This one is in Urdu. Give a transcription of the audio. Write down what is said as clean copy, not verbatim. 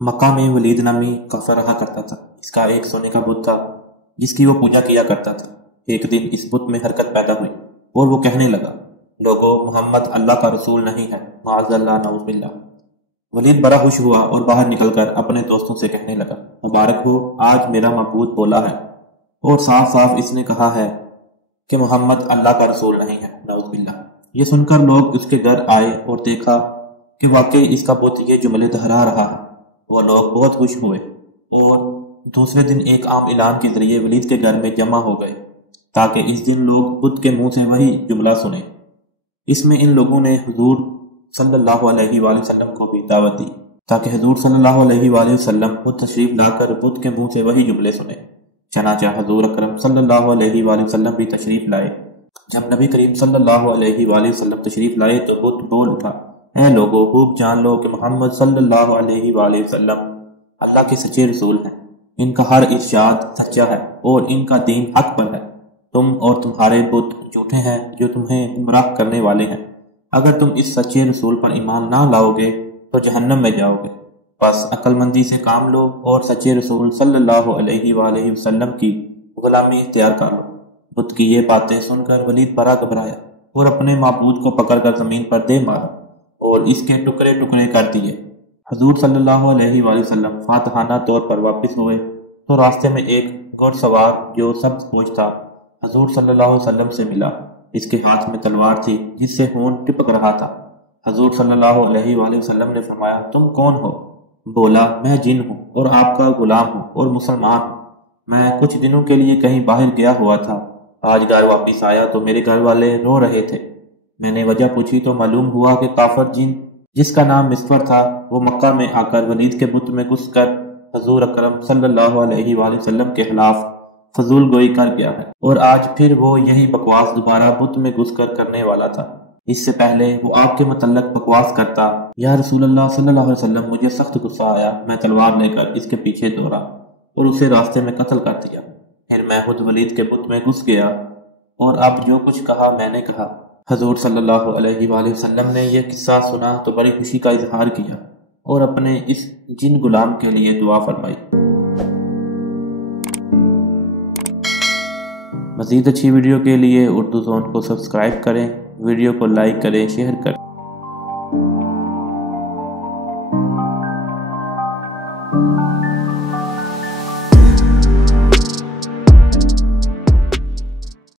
مکہ میں ولید نامی کافر رہا کرتا تھا۔ اس کا ایک سونے کا بت تھا جس کی وہ پوجا کیا کرتا تھا۔ ایک دن اس بت میں حرکت پیدا ہوئی اور وہ کہنے لگا، لوگو، محمد اللہ کا رسول نہیں ہے، معاذ اللہ، نعوذ باللہ۔ ولید بڑا خوش ہوا اور باہر نکل کر اپنے دوستوں سے کہنے لگا، مبارک ہو، آج میرا معبود بولا ہے اور صاف صاف اس نے کہا ہے کہ محمد اللہ کا رسول نہیں ہے، نعوذ باللہ۔ یہ سن کر لوگ اس کے گھر آئے اور دیکھا کہ واقعی اس کا بت یہ جملے دہرا رہا ہے۔ وہ لوگ بہت خوش ہوئے اور دوسرے دن ایک عام اعلان کے ذریعے ولید کے گھر میں جمع ہو گئے تاکہ اس دن لوگ بت کے منہ سے وہی جملہ سنیں۔ اس میں ان لوگوں نے حضور صلی اللہ علیہ وآلہ وسلم کو بھی دعوت دی تاکہ حضور صلی اللہ علیہ وآلہ وسلم خود تشریف لا کر بت کے منہ سے وہی جملے سنیں۔ چنانچہ حضور اکرم صلی اللہ علیہ وآلہ وسلم بھی تشریف لائے۔ جب نبی کریم صلی اللہ علیہ وآلہ وسلم تشریف لائے تو بت بول اٹھا، اے لوگو، خوب جان لو کہ محمد صلی اللہ علیہ وآلہ وسلم اللہ کے سچے رسول ہیں۔ ان کا ہر ارشاد سچا ہے اور ان کا دین حق پر ہے۔ تم اور تمہارے بت جھوٹے ہیں جو تمہیں گمراہ کرنے والے ہیں۔ اگر تم اس سچے رسول پر ایمان نہ لاؤ گے تو جہنم میں جاؤ گے۔ بس عقل مندی سے کام لو اور سچے رسول صلی اللہ علیہ وآلہ وسلم کی غلامی اختیار کر لو۔ بت کی یہ باتیں سن کر ولید بڑا گھبرایا اور اپنے معبود کو پکڑ کر زمین پر دے مارا اور اس کے ٹکڑے ٹکڑے کر دیے۔ حضور صلی اللہ علیہ وآلہ وسلم فاتحانہ طور پر واپس ہوئے تو راستے میں ایک گھڑ سوار جو سبز پوش تھا حضور صلی اللہ علیہ وسلم سے ملا۔ اس کے ہاتھ میں تلوار تھی جس سے خون ٹپک رہا تھا۔ حضور صلی اللہ علیہ وآلہ وسلم نے فرمایا، تم کون ہو؟ بولا، میں جن ہوں اور آپ کا غلام ہوں اور مسلمان ہوں۔ میں کچھ دنوں کے لیے کہیں باہر گیا ہوا تھا، آج گھر واپس آیا تو میرے گھر والے رو رہے تھے۔ میں نے وجہ پوچھی تو معلوم ہوا کہ کافر جن جس کا نام مسفر تھا وہ مکہ میں آ کر ولید کے بت میں گھس کر حضور اکرم صلی اللہ علیہ وآلہ وسلم کے خلاف فضول گوئی کر گیا ہے، اور آج پھر وہ یہی بکواس دوبارہ بت میں گھس کر کرنے والا تھا۔ اس سے پہلے وہ آپ کے متعلق بکواس کرتا، یا رسول اللہ صلی اللہ علیہ وسلم، مجھے سخت غصہ آیا، میں تلوار لے کر اس کے پیچھے دوڑا اور اسے راستے میں قتل کر دیا۔ پھر میں خود ولید کے بت میں گھس گیا اور اب جو کچھ کہا میں نے کہا۔ حضور صلی اللہ علیہ وآلہ وسلم نے یہ قصہ سنا تو بڑی خوشی کا اظہار کیا اور اپنے اس جن غلام کے لیے دعا فرمائی۔ مزید اچھی ویڈیو کے لیے اردو زون کو سبسکرائب کریں، ویڈیو کو لائک کریں، شیئر کریں۔